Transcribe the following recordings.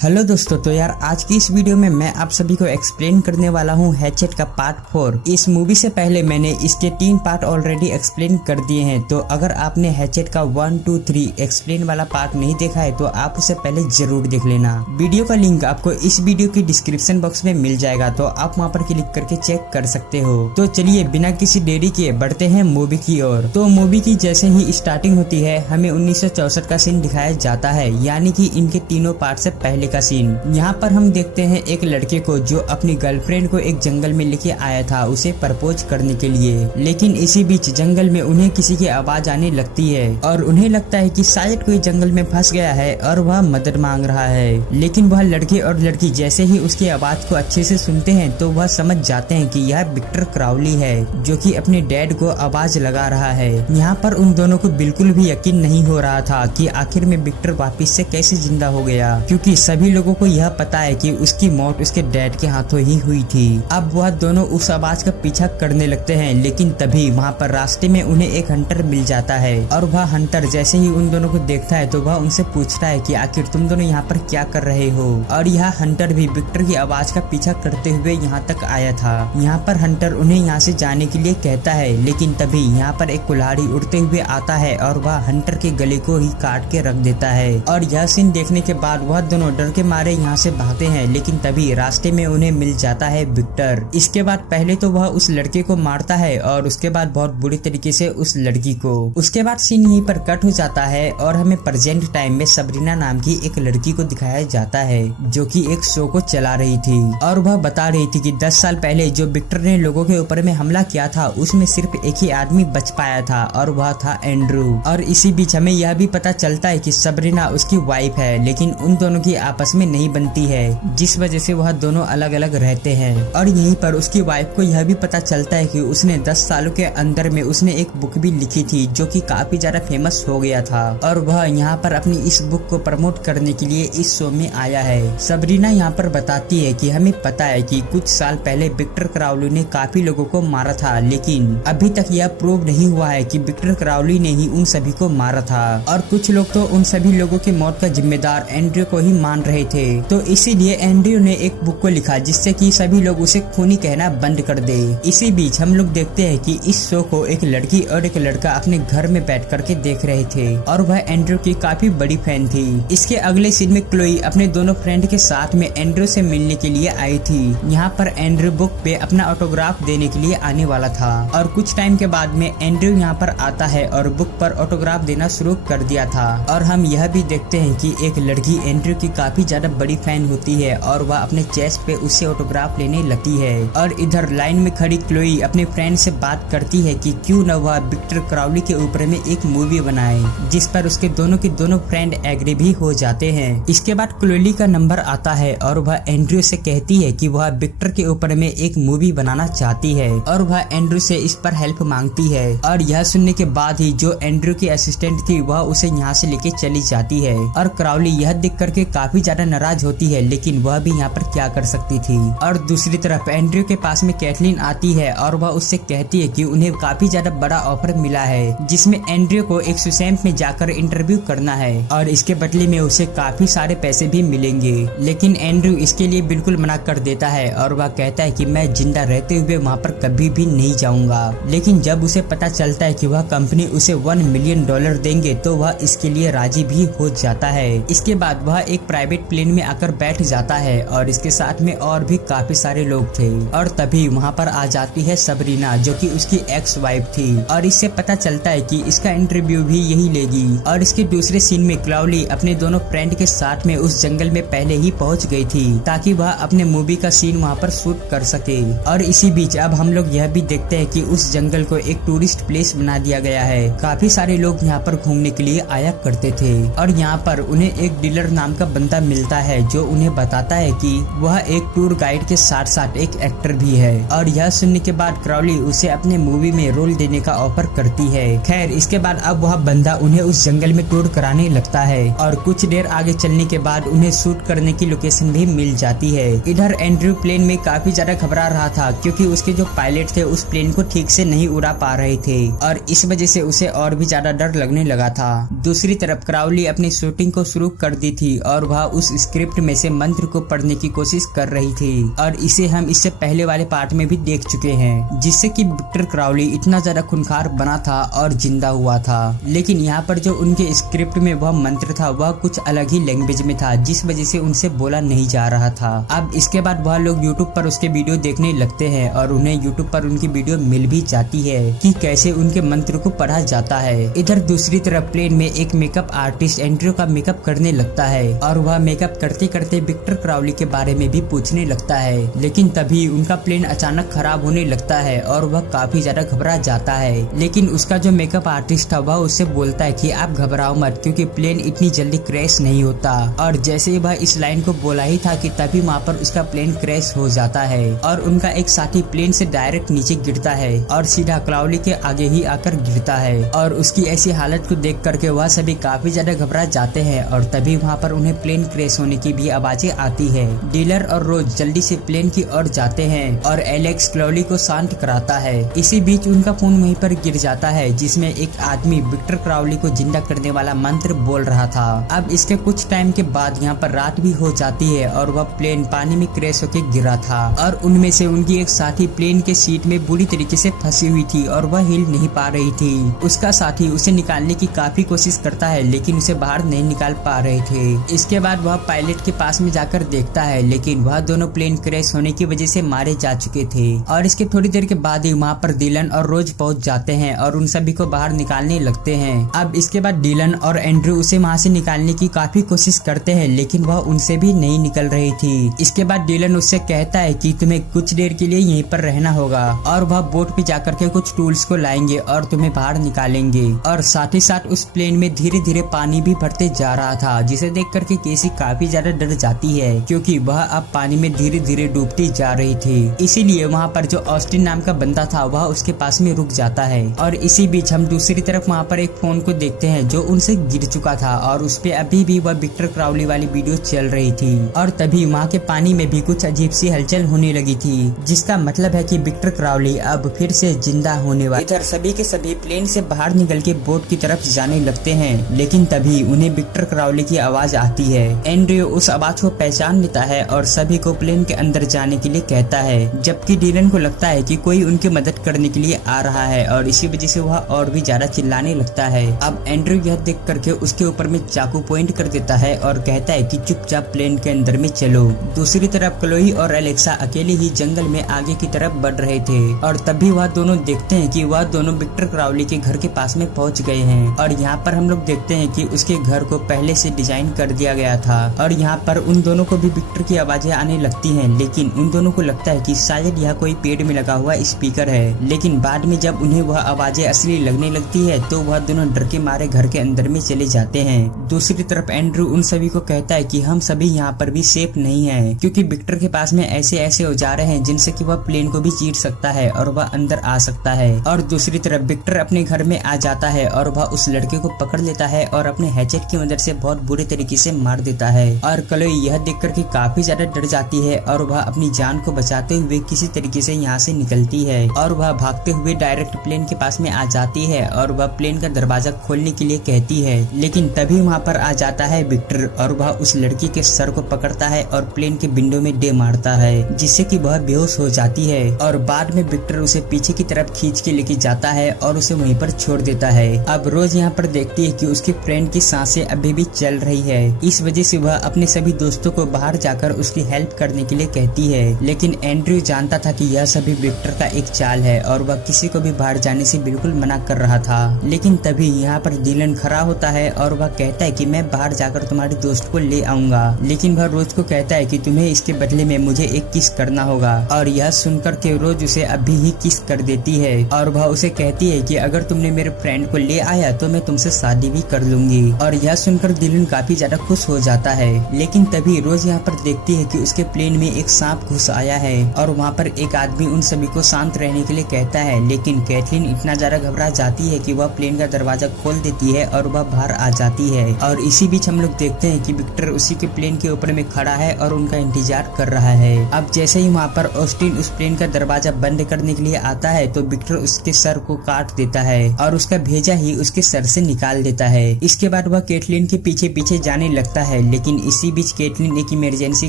Hello दोस्तों, तो यार आज की इस वीडियो में मैं आप सभी को एक्सप्लेन करने वाला हूँ हैचेट का पार्ट 4। इस मूवी से पहले मैंने इसके 3 पार्ट ऑलरेडी एक्सप्लेन कर दिए हैं, तो अगर आपने हैचेट का 1, 2, 3 एक्सप्लेन वाला पार्ट नहीं देखा है तो आप उसे पहले जरूर देख लेना। वीडियो का लिंक आपको इस वीडियो की डिस्क्रिप्शन बॉक्स में मिल जाएगा, तो आप वहाँ पर क्लिक करके चेक कर सकते हो। तो चलिए बिना किसी देरी किए बढ़ते हैं मूवी की ओर। तो मूवी की जैसे ही स्टार्टिंग होती है हमें 1964 का सीन दिखाया जाता है, यानी कि इनके तीनों पार्ट से पहले का सीन। यहाँ पर हम देखते हैं एक लड़के को जो अपनी गर्लफ्रेंड को एक जंगल में लेके आया था उसे प्रपोज करने के लिए, लेकिन इसी बीच जंगल में उन्हें किसी की आवाज आने लगती है और उन्हें लगता है कि शायद कोई जंगल में फंस गया है और वह मदद मांग रहा है। लेकिन वह लड़के और लड़की जैसे ही उसकी आवाज को अच्छे से सुनते हैं तो वह समझ जाते हैं कि यह विक्टर क्राउली है जो कि अपने डैड को आवाज लगा रहा है। यहाँ पर उन दोनों को बिल्कुल भी यकीन नहीं हो रहा था कि आखिर में विक्टर वापिस से कैसे जिंदा हो गया, क्योंकि सभी लोगों को यह पता है कि उसकी मौत उसके डैड के हाथों ही हुई थी। अब वह दोनों उस आवाज का पीछा करने लगते हैं, लेकिन तभी वहाँ पर रास्ते में उन्हें एक हंटर मिल जाता है और वह हंटर जैसे ही उन दोनों को देखता है तो वह उनसे पूछता है कि आखिर तुम दोनों यहाँ पर क्या कर रहे हो। और यह हंटर भी विक्टर की आवाज का पीछा करते हुए यहाँ तक आया था। यहाँ पर हंटर उन्हें यहाँ से जाने के लिए कहता है, लेकिन तभी यहाँ पर एक कुल्हाड़ी उड़ते हुए आता है और वह हंटर के गले को ही काट के रख देता है। और यह सीन देखने के बाद वह दोनों डर के मारे यहाँ से भागते हैं, लेकिन तभी रास्ते में उन्हें मिल जाता है विक्टर। इसके बाद पहले तो वह उस लड़के को मारता है और उसके बाद बहुत बुरी तरीके से उस लड़की को। उसके बाद सीन यहीं पर कट हो जाता है और हमें प्रेजेंट टाइम में सबरीना नाम की एक लड़की को दिखाया जाता है जो कि एक शो को चला रही थी और वह बता रही थी कि 10 साल पहले जो विक्टर ने लोगों के ऊपर में हमला किया था उसमें सिर्फ एक ही आदमी बच पाया था और वह था एंड्रू। और इसी बीच हमें यह भी पता चलता है कि सबरीना उसकी वाइफ है, लेकिन उन दोनों की आपस में नहीं बनती है, जिस वजह से वह दोनों अलग अलग रहते हैं। और यहीं पर उसकी वाइफ को यह भी पता चलता है कि उसने 10 सालों के अंदर में उसने एक बुक भी लिखी थी जो कि काफी ज्यादा फेमस हो गया था और वह यहाँ पर अपनी इस बुक को प्रमोट करने के लिए इस शो में आया है। सबरीना यहाँ पर बताती है कि हमें पता है कि कुछ साल पहले विक्टर क्राउली ने काफी लोगों को मारा था, लेकिन अभी तक यह प्रूव नहीं हुआ है कि विक्टर क्राउली ने ही उन सभी को मारा था। और कुछ लोग तो उन सभी लोगों की मौत का जिम्मेदार एंड्रयू को ही मान रहे थे, तो इसीलिए एंड्रयू ने एक बुक को लिखा जिससे कि सभी लोग उसे खूनी कहना बंद कर दे। इसी बीच हम लोग देखते हैं कि इस शो को एक लड़की और एक लड़का अपने घर में बैठ करके देख रहे थे और वह एंड्रयू की काफी बड़ी फैन थी। इसके अगले सीन में क्लोई अपने दोनों फ्रेंड के साथ में एंड्रयू से मिलने के लिए आई थी। यहाँ पर एंड्रयू बुक पे अपना ऑटोग्राफ देने के लिए आने वाला था और कुछ टाइम के बाद में एंड्रयू यहाँ पर आता है और बुक पर ऑटोग्राफ देना शुरू कर दिया था। और हम यह भी देखते हैं कि एक लड़की एंड्रयू की काफी ज्यादा बड़ी फैन होती है और वह अपने चेस्ट पे उससे ऑटोग्राफ लेने लगती है। और इधर लाइन में खड़ी क्लोई अपने फ्रेंड से बात करती है कि क्यों न वह विक्टर क्राउली के ऊपर में एक मूवी बनाए, जिस पर उसके दोनों के दोनों फ्रेंड एग्री भी हो जाते हैं। इसके बाद क्लोई का नंबर आता है और वह एंड्रयू से कहती है कि वह विक्टर के ऊपर में एक मूवी बनाना चाहती है और वह एंड्रयू से इस पर हेल्प मांगती है। और यह सुनने के बाद ही जो एंड्रयू की असिस्टेंट थी वह उसे यहाँ से लेके चली जाती है और क्राउली यह देख करके काफी ज्यादा नाराज होती है, लेकिन वह भी यहाँ पर क्या कर सकती थी। और दूसरी तरफ एंड्रयू के पास में कैथलीन आती है और वह उससे कहती है कि उन्हें काफी ज्यादा बड़ा ऑफर मिला है जिसमें एंड्रयू को एक सुसैम्प में जाकर इंटरव्यू करना है और इसके बदले में उसे काफी सारे पैसे भी मिलेंगे। लेकिन एंड्रयू इसके लिए बिल्कुल मना कर देता है और वह कहता है कि मैं जिंदा रहते हुए वहाँ पर कभी भी नहीं जाऊंगा। लेकिन जब उसे पता चलता है कि वह कंपनी उसे $1 मिलियन देंगे तो वह इसके लिए राजी भी हो जाता है। इसके बाद वह एक प्राइवेट प्लेन में आकर बैठ जाता है और इसके साथ में और भी काफी सारे लोग थे। और तभी वहाँ पर आ जाती है सबरीना जो कि उसकी एक्स वाइफ थी और इससे पता चलता है कि इसका इंटरव्यू भी यही लेगी। और इसके दूसरे सीन में क्लाउली अपने दोनों फ्रेंड के साथ में उस जंगल में पहले ही पहुँच गई थी ताकि वह अपने मूवी का सीन वहाँ पर शूट कर सके। और इसी बीच अब हम लोग यह भी देखते हैं कि उस जंगल को एक टूरिस्ट प्लेस बना दिया गया है। काफी सारे लोग यहाँ पर घूमने के लिए आया करते थे और यहाँ पर उन्हें एक डीलर नाम का बंदा मिलता है जो उन्हें बताता है कि वह एक टूर गाइड के साथ साथ एक एक्टर भी है। और यह सुनने के बाद क्राउली उसे अपने मूवी में रोल देने का ऑफर करती है। खैर इसके बाद अब वह बंदा उन्हें उस जंगल में टूर कराने लगता है और कुछ देर आगे चलने के बाद उन्हें शूट करने की लोकेशन भी मिल जाती है। इधर एंड्रयू प्लेन में काफी ज्यादा घबरा रहा था क्योंकि उसके जो पायलट थे उस प्लेन को ठीक से नहीं उड़ा पा रहे थे और इस वजह से उसे और भी ज्यादा डर लगने लगा था। दूसरी तरफ क्राउली अपनी शूटिंग को शुरू कर दी थी और वह उस स्क्रिप्ट में से मंत्र को पढ़ने की कोशिश कर रही थी और इसे हम इससे पहले वाले पार्ट में भी देख चुके हैं, जिससे कि विक्टर क्राउली इतना ज्यादा खूंखार बना था और जिंदा हुआ था। लेकिन यहाँ पर जो उनके स्क्रिप्ट में वह मंत्र था वह कुछ अलग ही लैंग्वेज में था, जिस वजह से उनसे बोला नहीं जा रहा था। अब इसके बाद वह लोग यूट्यूब पर उसके वीडियो देखने लगते हैं और उन्हें यूट्यूब पर उनकी वीडियो मिल भी जाती है कि कैसे उनके मंत्र को पढ़ा जाता है। इधर दूसरी तरफ प्लेन में एक मेकअप आर्टिस्ट एंड्रयू का मेकअप करने लगता है और वह मेकअप करते करते विक्टर क्राउली के बारे में भी पूछने लगता है। लेकिन तभी उनका प्लेन अचानक खराब होने लगता है और वह काफी ज्यादा घबरा जाता है। लेकिन उसका जो मेकअप आर्टिस्ट था वह उससे बोलता है कि आप घबराओ मत, क्योंकि प्लेन इतनी जल्दी क्रैश नहीं होता। और जैसे ही वह इस लाइन को बोला ही था कि तभी वहाँ पर उसका प्लेन क्रैश हो जाता है और उनका एक साथी प्लेन से डायरेक्ट नीचे गिरता है और सीधा क्राउली के आगे ही आकर गिरता है। और उसकी ऐसी हालत को देख करके वह सभी काफी ज्यादा घबरा जाते हैं और तभी वहाँ पर उन्हें प्लेन क्रैश होने की भी आवाजें आती है। डीलर और रोज जल्दी से प्लेन की ओर जाते हैं और एलेक्स क्राउली को शांत कराता है। इसी बीच उनका फोन वहीं पर गिर जाता है, जिसमें एक आदमी विक्टर क्राउली को जिंदा करने वाला मंत्र बोल रहा था। अब इसके कुछ टाइम के बाद यहाँ पर रात भी हो जाती है और वह प्लेन पानी में क्रैश होकर गिरा था और उनमें से उनकी एक साथी प्लेन के सीट में बुरी तरीके से फंसी हुई थी और वह हिल नहीं पा रही थी। उसका साथी उसे निकालने की काफी कोशिश करता है लेकिन उसे बाहर नहीं निकाल पा रहे थे। इसके बाद वह पायलट के पास में जाकर देखता है, लेकिन वह दोनों प्लेन क्रैश होने की वजह से मारे जा चुके थे। और इसके थोड़ी देर के बाद ही वहाँ पर डिलन और रोज पहुँच जाते हैं और उन सभी को बाहर निकालने लगते हैं। अब इसके बाद डिलन और एंड्रयू उसे वहाँ से निकालने की काफी कोशिश करते हैं, लेकिन वह उनसे भी नहीं निकल रही थी। इसके बाद डिलन उससे कहता है कि तुम्हें कुछ देर के लिए यहीं पर रहना होगा और वह बोट पे जाकर के कुछ टूल्स को लाएंगे और तुम्हें बाहर निकालेंगे। और साथ ही साथ उस प्लेन में धीरे धीरे पानी भी भरते जा रहा था, जिसे देख करके केसी काफी ज्यादा डर जाती है क्योंकि वह अब पानी में धीरे धीरे डूबती जा रही थी। इसीलिए वहाँ पर जो ऑस्टिन नाम का बंदा था वह उसके पास में रुक जाता है। और इसी बीच हम दूसरी तरफ वहाँ पर एक फोन को देखते हैं जो उनसे गिर चुका था और उस पे अभी भी वह विक्टर क्राउली वाली वीडियो चल रही थी। और तभी वहाँ के पानी में भी कुछ अजीब सी हलचल होने लगी थी, जिसका मतलब है कि विक्टर क्राउली अब फिर से जिंदा होने वाला। इधर सभी के सभी प्लेन से बाहर निकल के बोट की तरफ जाने लगते हैं, लेकिन तभी उन्हें विक्टर क्राउली की आवाज आती है। एंड्रयू उस आवाज को पहचान लेता है और सभी को प्लेन के अंदर जाने के लिए कहता है, जबकि डिलन को लगता है कि कोई उनकी मदद करने के लिए आ रहा है और इसी वजह से वह और भी ज्यादा चिल्लाने लगता है। अब एंड्रयू यह देख करके उसके ऊपर में चाकू पॉइंट कर देता है और कहता है कि चुपचाप प्लेन के अंदर में चलो। दूसरी तरफ क्लोई और एलेक्सा अकेले ही जंगल में आगे की तरफ बढ़ रहे थे और तभी वह दोनों देखते हैं कि वह दोनों विक्टर क्राउली के घर के पास में पहुंच गए हैं। और यहाँ पर हम लोग देखते हैं कि उसके घर को पहले से डिजाइन कर दिया गया था और यहाँ पर उन दोनों को भी विक्टर की आवाजें आने लगती हैं, लेकिन उन दोनों को लगता है कि शायद यह कोई पेड़ में लगा हुआ स्पीकर है। लेकिन बाद में जब उन्हें वह आवाजें असली लगने लगती है तो वह दोनों डर के मारे घर के अंदर में चले जाते हैं। दूसरी तरफ एंड्रयू उन सभी को कहता है कि हम सभी यहाँ पर भी सेफ नहीं है, क्योंकि विक्टर के पास में ऐसे ऐसे औजार हैं जिनसे कि वह प्लेन को भी चीर सकता है और वह अंदर आ सकता है। और दूसरी तरफ विक्टर अपने घर में आ जाता है और वह उस लड़के को पकड़ लेता है और अपने हैचेट की मदद से बहुत बुरे तरीके से मार देता है। और क्लोई यह देख कर के काफी ज्यादा डर जाती है और वह अपनी जान को बचाते हुए किसी तरीके से यहाँ से निकलती है और वह भागते हुए डायरेक्ट प्लेन के पास में आ जाती है और वह प्लेन का दरवाजा खोलने के लिए कहती है। लेकिन तभी वहाँ पर आ जाता है विक्टर और वह उस लड़की के सर को पकड़ता है और प्लेन के विंडो में दे मारता है, जिससे कि वह बेहोश हो जाती है। और बाद में विक्टर उसे पीछे की तरफ खींच के लेके जाता है और उसे वहीं पर छोड़ देता है। अब रोज यहाँ पर देखती है कि उसके फ्रेंड की सांसें अभी भी चल रही है। इस वजह से वह अपने सभी दोस्तों को बाहर जाकर उसकी हेल्प करने के लिए कहती है। लेकिन एंड्रयू जानता था कि यह सभी विक्टर का एक चाल है और वह किसी को भी बाहर जाने से बिल्कुल मना कर रहा था। लेकिन तभी यहाँ पर डिलन खड़ा होता है और वह कहता है कि मैं बाहर जाकर तुम्हारे दोस्त को ले आऊंगा। लेकिन वह रोज को कहता है कि तुम्हें इसके बदले में मुझे एक किस करना होगा। और यह सुनकर के रोज उसे अभी ही किस कर देती है और वह उसे कहती है कि अगर तुमने मेरे फ्रेंड को ले आया तो मैं तुमसे शादी भी कर लूंगी। और यह सुनकर डिलन काफी ज्यादा खुश हो जाता है। लेकिन तभी रोज यहाँ पर देखती है कि उसके प्लेन में एक सांप घुस आया है और वहाँ पर एक आदमी उन सभी को शांत रहने के लिए कहता है। लेकिन कैथरीन इतना ज्यादा घबरा जाती है कि वह प्लेन का दरवाजा खोल देती है और वह बाहर आ जाती है। और इसी बीच हम लोग देखते हैं कि विक्टर उसी के प्लेन के ऊपर में खड़ा है और उनका इंतजार कर रहा है। अब जैसे ही वहाँ पर ऑस्टिन उस प्लेन का दरवाजा बंद करने के लिए आता है तो विक्टर उसके सर को काट देता है और उसका भेजा ही उसके सर से निकाल देता है। इसके बाद वह कैथरीन के पीछे पीछे जाने लगता है, है, लेकिन इसी बीच कैटलीन एक इमरजेंसी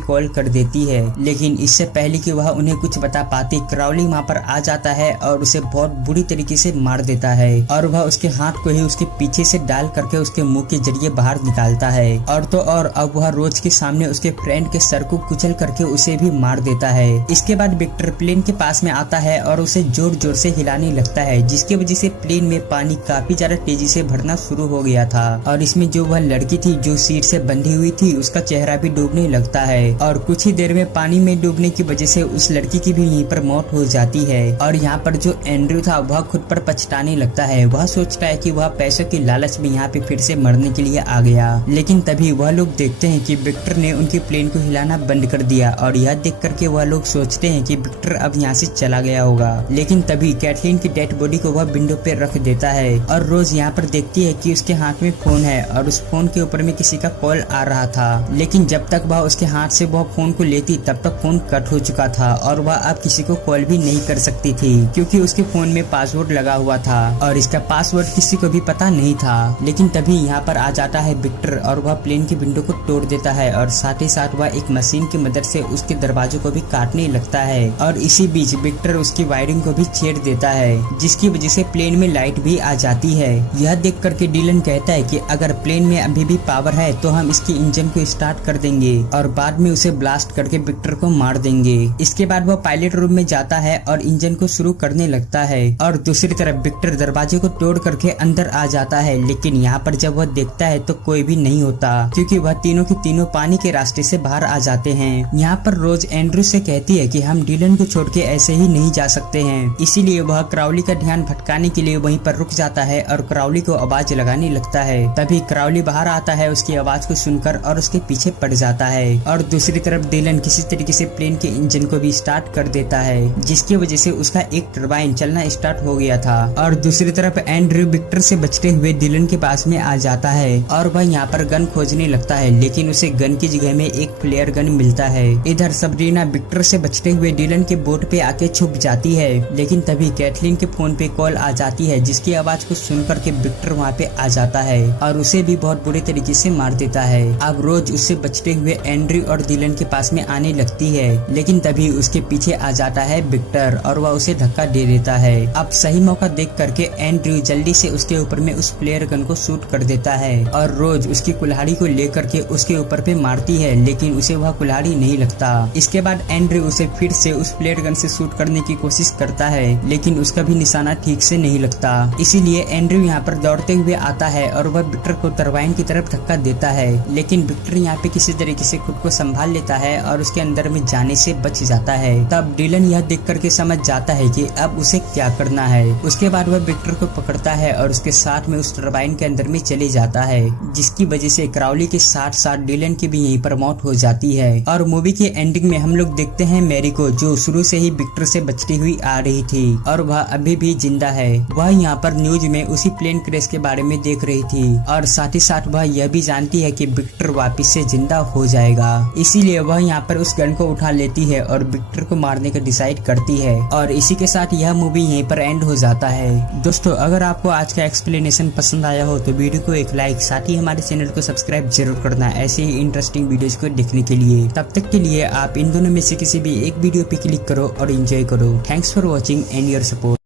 कॉल कर देती है। लेकिन इससे पहले कि वह उन्हें कुछ बता पाती, क्राउली वहाँ पर आ जाता है और उसे बहुत बुरी तरीके से मार देता है और वह उसके हाथ को ही उसके पीछे से डाल करके उसके मुंह के जरिए बाहर निकालता है। और तो और अब वह रोज के सामने उसके फ्रेंड के सर को कुचल करके उसे भी मार देता है। इसके बाद विक्टर प्लेन के पास में आता है और उसे जोर जोर से हिलाने लगता है, जिसकी वजह से प्लेन में पानी काफी ज्यादा तेजी से भरना शुरू हो गया था। और इसमें जो वह लड़की थी जो सीट से बंधी हुई थी, उसका चेहरा भी डूबने लगता है और कुछ ही देर में पानी में डूबने की वजह से उस लड़की की भी यहीं पर मौत हो जाती है। और यहाँ पर जो एंड्रयू था वह खुद पर पछताने लगता है। वह सोचता है कि वह पैसों की लालच में यहाँ पे फिर से मरने के लिए आ गया। लेकिन तभी वह लोग देखते हैं कि विक्टर ने उनके प्लेन को हिलाना बंद कर दिया और यह देख करके वह लोग सोचते हैं कि विक्टर अब यहाँ से चला गया होगा। लेकिन तभी कैटलीन की डेड बॉडी को वह विंडो पे रख देता है और रोज यहाँ पर देखती है कि उसके हाथ में फोन है और उस फोन के ऊपर में किसी का कॉल आ रहा था। लेकिन जब तक वह उसके हाथ से वह फोन को लेती तब तक फोन कट हो चुका था और वह अब किसी को कॉल भी नहीं कर सकती थी, क्योंकि उसके फोन में पासवर्ड लगा हुआ था और इसका पासवर्ड किसी को भी पता नहीं था। लेकिन तभी यहाँ पर आ जाता है विक्टर और वह प्लेन की विंडो को तोड़ देता है और साथ ही साथ वह एक मशीन की मदद से उसके दरवाजों को भी काटने लगता है। और इसी बीच विक्टर उसकी वायरिंग को भी छेड़ देता है, जिसकी वजह से प्लेन में लाइट भी आ जाती है। यह देख करके डिलन कहता है कि अगर प्लेन में अभी भी पावर है तो हम इसके इंजन को स्टार्ट कर देंगे और बाद में उसे ब्लास्ट करके विक्टर को मार देंगे। इसके बाद वह पायलट रूम में जाता है और इंजन को शुरू करने लगता है और दूसरी तरफ विक्टर दरवाजे को तोड़ करके अंदर आ जाता है। लेकिन यहाँ पर जब वह देखता है तो कोई भी नहीं होता, क्योंकि वह तीनों के तीनों पानी के रास्ते से बाहर आ जाते हैं। यहाँ पर रोज एंड्रयू से कहती है कि हम डिलन को छोड़ के ऐसे ही नहीं जा सकते हैं, इसीलिए वह क्राउली का ध्यान भटकाने के लिए वहीं पर रुक जाता है और क्राउली को आवाज लगाने लगता है। तभी क्राउली बाहर आता है उसकी आवाज को सुनकर और उसके पीछे पड़ जाता है। और दूसरी तरफ डिलन किसी तरीके से प्लेन के इंजन को भी स्टार्ट कर देता है, जिसकी वजह से उसका एक टरबाइन चलना स्टार्ट हो गया था। और दूसरी तरफ एंड्रयू विक्टर से बचते हुए डिलन के पास में आ जाता है और वह यहाँ पर गन खोजने लगता है, लेकिन उसे गन की जगह में एक फ्लेयर गन मिलता है। इधर सबरीना विक्टर से बचते हुए डिलन के बोट पे आके छुप जाती है। लेकिन तभी कैटलीन के फोन पे कॉल आ जाती है, जिसकी आवाज को सुन करके विक्टर वहाँ पे आ जाता है और उसे भी बहुत बुरे तरीके से मार देता है। अब रोज उससे बचते हुए एंड्रयू और डिलन के पास में आने लगती है, लेकिन तभी उसके पीछे आ जाता है विक्टर और वह उसे धक्का दे देता है। अब सही मौका देख करके एंड्रयू जल्दी से उसके ऊपर में उस फ्लेयर गन को शूट कर देता है और रोज उसकी कुल्हाड़ी को लेकर के उसके ऊपर पे मारती है, लेकिन उसे वह कुल्हाड़ी नहीं लगता। इसके बाद एंड्रयू उसे फिर से उस फ्लेयर गन से शूट करने की कोशिश करता है, लेकिन उसका भी निशाना ठीक से नहीं लगता। इसीलिए एंड्रयू यहाँ पर दौड़ते हुए आता है और वह विक्टर को टरबाइन की तरफ धक्का देता है, लेकिन विक्टर यहाँ पे किसी तरीके से खुद को संभाल लेता है और उसके अंदर में जाने से बच जाता है। तब डिलन यह देख करके समझ जाता है कि अब उसे क्या करना है। उसके बाद वह विक्टर को पकड़ता है और उसके साथ में उस टरबाइन के अंदर में चले जाता है, जिसकी वजह से क्राउली के साथ साथ डिलन की भी यहीं पर मौत हो जाती है। और मूवी के एंडिंग में हम लोग देखते हैं मैरी को, जो शुरू से ही विक्टर से बचती हुई आ रही थी और वह अभी भी जिंदा है। वह यहाँ पर न्यूज में उसी प्लेन क्रैश के बारे में देख रही थी और साथ ही साथ वह यह भी जानती है कि विक्टर वापस से जिंदा हो जाएगा। इसीलिए वह यहाँ पर उस गन को उठा लेती है और विक्टर को मारने का डिसाइड करती है। और इसी के साथ यह मूवी यहीं पर एंड हो जाता है। दोस्तों, अगर आपको आज का एक्सप्लेनेशन पसंद आया हो तो वीडियो को एक लाइक, साथ ही हमारे चैनल को सब्सक्राइब जरूर करना ऐसे ही इंटरेस्टिंग वीडियोस को देखने के लिए। तब तक के लिए आप इन दोनों में से किसी भी एक वीडियो पे क्लिक करो और एंजॉय करो। Thanks for watching and your support.